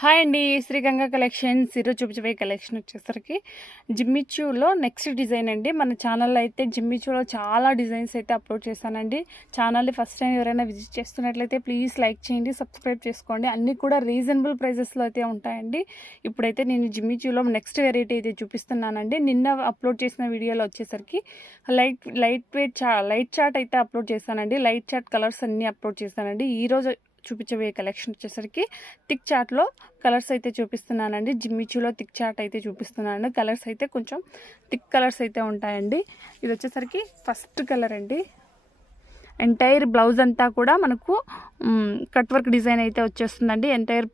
Hi అండి, Sriganga collections. ఈరోజు చూపించబోయే కలెక్షన్ వచ్చేసరికి జిమ్మిచూలో నెక్స్ట్ డిజైన్ అండి. మన ఛానల్లో అయితే జిమ్మిచూలో చాలా డిజైన్స్ అయితే అప్లోడ్ చేశానండి. ఛానల్ని ఫస్ట్ టైం ఎవరైనా విజిట్ చేస్తున్నట్లయితే ప్లీజ్ లైక్ చేయండి, సబ్స్క్రైబ్ చేసుకోండి. అన్నీ కూడా రీజనబుల్ ప్రైజెస్లో అయితే ఉంటాయండి. ఇప్పుడైతే నేను జిమ్మిచూలో నెక్స్ట్ వెరైటీ అయితే చూపిస్తున్నానండి. నిన్న అప్లోడ్ చేసిన వీడియోలో వచ్చేసరికి లైట్ చార్ట్ అయితే అప్లోడ్ చేశానండి. లైట్ చార్ట్ కలర్స్ అన్నీ అప్లోడ్ చేశానండి. ఈరోజు చూపించబోయే కలెక్షన్ వచ్చేసరికి థిక్ చార్ట్లో కలర్స్ అయితే చూపిస్తున్నానండి. జిమ్మిచూలో థిక్ చార్ట్ అయితే చూపిస్తున్నాను. కలర్స్ అయితే కొంచెం థిక్ కలర్స్ అయితే ఉంటాయండి. ఇది వచ్చేసరికి ఫస్ట్ కలర్ అండి. ఎంటైర్ బ్లౌజ్ అంతా కూడా మనకు కట్ వర్క్ డిజైన్ అయితే వచ్చేస్తుందండి. ఎంటైర్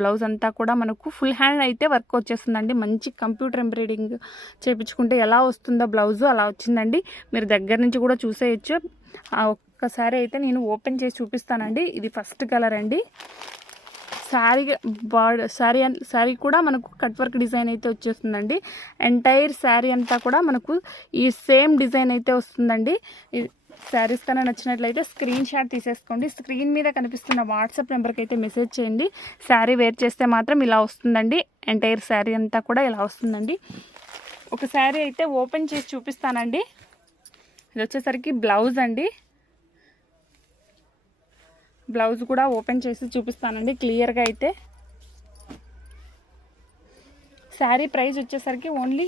బ్లౌజ్ అంతా కూడా మనకు ఫుల్ హ్యాండ్ అయితే వర్క్ వచ్చేస్తుందండి. మంచి కంప్యూటర్ ఎంబ్రాయిడింగ్ చేయించుకుంటే ఎలా వస్తుందో బ్లౌజ్ అలా వచ్చిందండి. మీరు దగ్గర నుంచి కూడా చూసేయచ్చు. ఒక్కసారి అయితే నేను ఓపెన్ చేసి చూపిస్తానండి. ఇది ఫస్ట్ కలర్ అండి. శారీ కూడా మనకు కట్ వర్క్ డిజైన్ అయితే వచ్చేస్తుందండి. ఎంటైర్ శారీ అంతా కూడా మనకు ఈ సేమ్ డిజైన్ అయితే వస్తుందండి. శారీస్ కన్నా నచ్చినట్లయితే స్క్రీన్ షాట్ తీసేసుకోండి. స్క్రీన్ మీద కనిపిస్తున్న వాట్సాప్ నెంబర్కి అయితే మెసేజ్ చేయండి. శారీ వేర్ చేస్తే మాత్రం ఇలా వస్తుందండి. ఎంటైర్ శారీ అంతా కూడా ఇలా వస్తుందండి. ఒక శారీ అయితే ఓపెన్ చేసి చూపిస్తానండి. ఇది వచ్చేసరికి బ్లౌజ్ అండి. బ్లౌజ్ కూడా ఓపెన్ చేసి చూపిస్తానండి క్లియర్గా అయితే. శారీ ప్రైస్ వచ్చేసరికి ఓన్లీ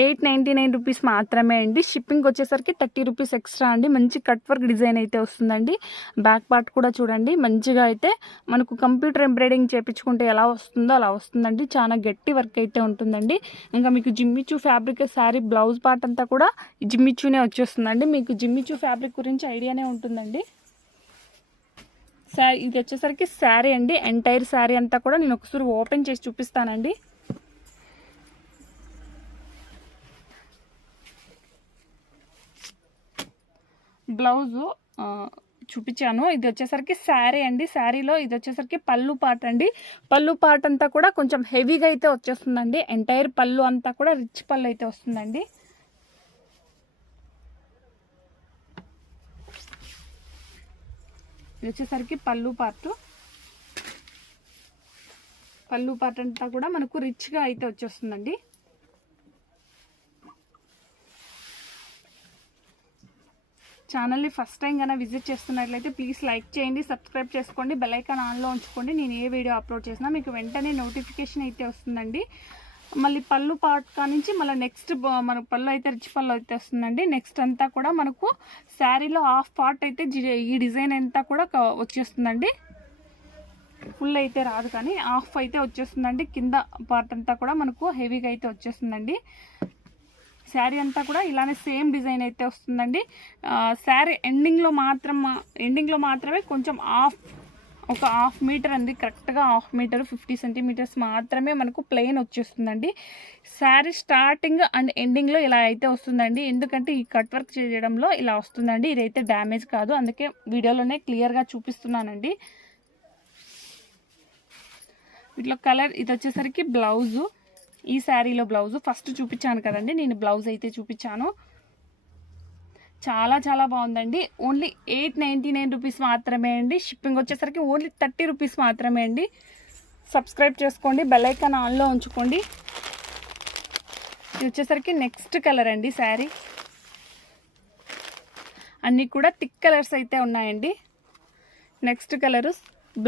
899 రూపీస్ మాత్రమే అండి. షిప్పింగ్ వచ్చేసరికి 30 రూపీస్ ఎక్స్ట్రా అండి. మంచి కట్ వర్క్ డిజైన్ అయితే వస్తుందండి. బ్యాక్ పార్ట్ కూడా చూడండి మంచిగా అయితే మనకు కంప్యూటర్ ఎంబ్రాయిడింగ్ చేయించుకుంటే ఎలా వస్తుందో అలా వస్తుందండి. చాలా గట్టి వర్క్ అయితే ఉంటుందండి. ఇంకా మీకు Jimmy Choo fabric sari blouse part అంతా కూడా జిమ్మిచూనే వచ్చేస్తుందండి. మీకు జిమ్మిచూ ఫ్యాబ్రిక్ గురించి ఐడియానే ఉంటుందండి. ఇది వచ్చేసరికి శారీ అండి. ఎంటైర్ శారీ అంతా కూడా నేను ఒకసారి ఓపెన్ చేసి చూపిస్తానండి. బ్లౌజు చూపించాను. ఇది వచ్చేసరికి శారీ అండి. శారీలో ఇది వచ్చేసరికి పళ్ళు పార్ట్ అండి. పళ్ళు పార్ట్ అంతా కూడా కొంచెం హెవీగా అయితే వచ్చేస్తుందండి. ఎంటైర్ పళ్ళు అంతా కూడా రిచ్ పళ్ళు అయితే వస్తుందండి. ఇది వచ్చేసరికి పళ్ళు పార్ట్ అంతా కూడా మనకు రిచ్గా అయితే వచ్చేస్తుందండి. ఛానల్ని ఫస్ట్ టైం కన్నా విజిట్ చేస్తున్నట్లయితే ప్లీజ్ లైక్ చేయండి, సబ్స్క్రైబ్ చేసుకోండి, బెల్ ఐకాన్ ఆన్లో ఉంచుకోండి. నేను ఏ వీడియో అప్లోడ్ చేసినా మీకు వెంటనే నోటిఫికేషన్ అయితే వస్తుందండి. మళ్ళీ పళ్ళు పార్ట్ కానించి మళ్ళీ నెక్స్ట్ మనకు పళ్ళు అయితే రిచ్ పళ్ళు అయితే వస్తుందండి. నెక్స్ట్ అంతా కూడా మనకు శారీలో హాఫ్ పార్ట్ అయితే ఈ డిజైన్ అంతా కూడా వచ్చేస్తుందండి. ఫుల్ అయితే రాదు కానీ హాఫ్ అయితే వచ్చేస్తుందండి. కింద పార్ట్ అంతా కూడా మనకు హెవీగా అయితే వచ్చేస్తుందండి. శారీ అంతా కూడా ఇలానే సేమ్ డిజైన్ అయితే వస్తుందండి. శారీ ఎండింగ్లో మాత్రమే కొంచెం ఒక హాఫ్ మీటర్ అండి. కరెక్ట్గా హాఫ్ మీటర్ 50 సెంటీమీటర్స్ మాత్రమే మనకు ప్లెయిన్ వచ్చేస్తుందండి. శారీ స్టార్టింగ్ అండ్ ఎండింగ్లో ఇలా అయితే వస్తుందండి. ఎందుకంటే ఈ కట్ వర్క్ చేయడంలో ఇలా వస్తుందండి. ఇదైతే డ్యామేజ్ కాదు, అందుకే వీడియోలోనే క్లియర్గా చూపిస్తున్నానండి. ఇట్లా కలర్ ఇది వచ్చేసరికి బ్లౌజు. ఈ శారీలో బ్లౌజు ఫస్ట్ చూపించాను కదండి, నేను బ్లౌజ్ అయితే చూపించాను. చాలా చాలా బాగుందండి. ఓన్లీ 899 రూపీస్ మాత్రమే అండి. షిప్పింగ్ వచ్చేసరికి ఓన్లీ 30 రూపీస్ మాత్రమే అండి. సబ్స్క్రైబ్ చేసుకోండి, బెల్ ఐకాన్ ఆన్లో ఉంచుకోండి. ఇది వచ్చేసరికి నెక్స్ట్ కలర్ అండి. శారీ అన్నీ కూడా థిక్ కలర్స్ అయితే ఉన్నాయండి. Next colour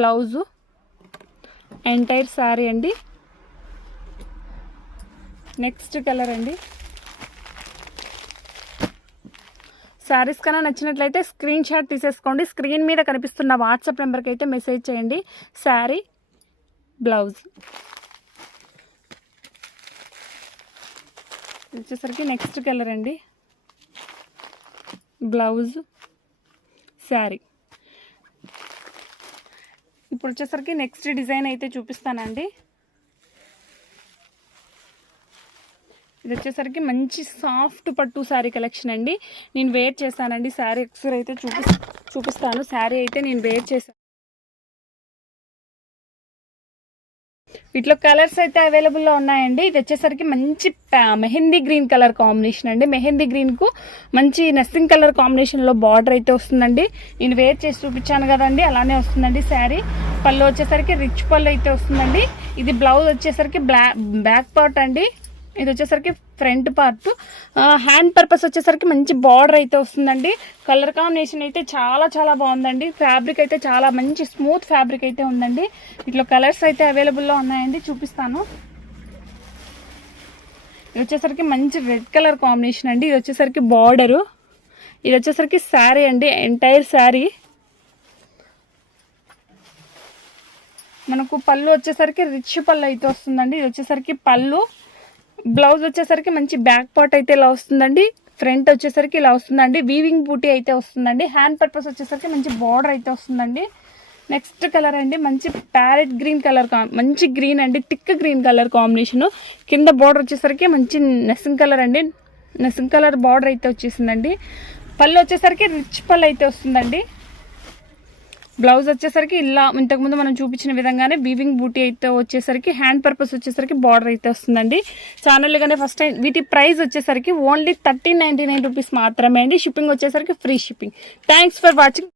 blouse, entire sari అండి. నెక్స్ట్ కలర్ అండి. శారీస్ కన్నా నచ్చినట్లయితే స్క్రీన్ షాట్ తీసేసుకోండి. స్క్రీన్ మీద కనిపిస్తున్న వాట్సాప్ నెంబర్కి అయితే మెసేజ్ చేయండి. శారీ బ్లౌజ్ వచ్చేసరికి నెక్స్ట్ కలర్ అండి. బ్లౌజ్ శారీ. ఇప్పుడు వచ్చేసరికి నెక్స్ట్ డిజైన్ అయితే చూపిస్తానండి. ఇది వచ్చేసరికి మంచి సాఫ్ట్ పట్టు శారీ కలెక్షన్ అండి. నేను వేర్ చేశానండి. శారీ ఒకసారి అయితే చూపిస్తాను. శారీ అయితే నేను వేర్ చేశాను. వీటిలో కలర్స్ అయితే అవైలబుల్లో ఉన్నాయండి. ఇది వచ్చేసరికి మంచి మెహందీ గ్రీన్ కలర్ కాంబినేషన్ అండి. మెహందీ గ్రీన్కు మంచి నస్సింగ్ కలర్ కాంబినేషన్లో బార్డర్ అయితే వస్తుందండి. నేను వేర్ చేసి చూపించాను కదండి, అలానే వస్తుందండి శారీ. పళ్ళు వచ్చేసరికి రిచ్ పళ్ళు అయితే వస్తుందండి. ఇది బ్లౌజ్ వచ్చేసరికి బ్యాక్ పార్ట్ అండి. ఇది వచ్చేసరికి ఫ్రంట్ పార్ట్. హ్యాండ్ పర్పస్ వచ్చేసరికి మంచి బార్డర్ అయితే వస్తుందండి. కలర్ కాంబినేషన్ అయితే చాలా చాలా బాగుందండి. ఫ్యాబ్రిక్ అయితే చాలా మంచి స్మూత్ ఫ్యాబ్రిక్ అయితే ఉందండి. ఇట్లా కలర్స్ అయితే అవైలబుల్లో ఉన్నాయండి, చూపిస్తాను. ఇది వచ్చేసరికి మంచి రెడ్ కలర్ కాంబినేషన్ అండి. ఇది వచ్చేసరికి బార్డరు. ఇది వచ్చేసరికి శారీ అండి, ఎంటైర్ శారీ. మనకు పళ్ళు వచ్చేసరికి రిచ్ పళ్ళు అయితే వస్తుందండి. ఇది వచ్చేసరికి పళ్ళు. బ్లౌజ్ వచ్చేసరికి మంచి బ్యాక్ పార్ట్ అయితే ఇలా వస్తుందండి. ఫ్రంట్ వచ్చేసరికి ఇలా వస్తుందండి. వీవింగ్ బూటీ అయితే వస్తుందండి. హ్యాండ్ పర్పస్ వచ్చేసరికి మంచి బార్డర్ అయితే వస్తుందండి. నెక్స్ట్ కలర్ అండి, మంచి ప్యారెట్ గ్రీన్ కలర్, మంచి గ్రీన్ అండి, థిక్ గ్రీన్ కలర్ కాంబినేషను. కింద బార్డర్ వచ్చేసరికి మంచి నెసింగ్ కలర్ అండి. నెసింగ్ కలర్ బార్డర్ అయితే వచ్చేసిందండి. పళ్ళు వచ్చేసరికి రిచ్ పళ్ళు అయితే వస్తుందండి. బ్లౌజ్ వచ్చేసరికి ఇలా ఇంతకుముందు మనం చూపించిన విధంగానే వీవింగ్ బూటీ అయితే వచ్చేసరికి హ్యాండ్ పర్పస్ వచ్చేసరికి బార్డర్ అయితే వస్తుందండి. ఛానల్ కానీ ఫస్ట్ టైం వీటి ప్రైస్ వచ్చేసరికి ఓన్లీ 1399 రూపీస్ మాత్రమే అండి. షిప్పింగ్ వచ్చేసరికి free shipping. Thanks for watching.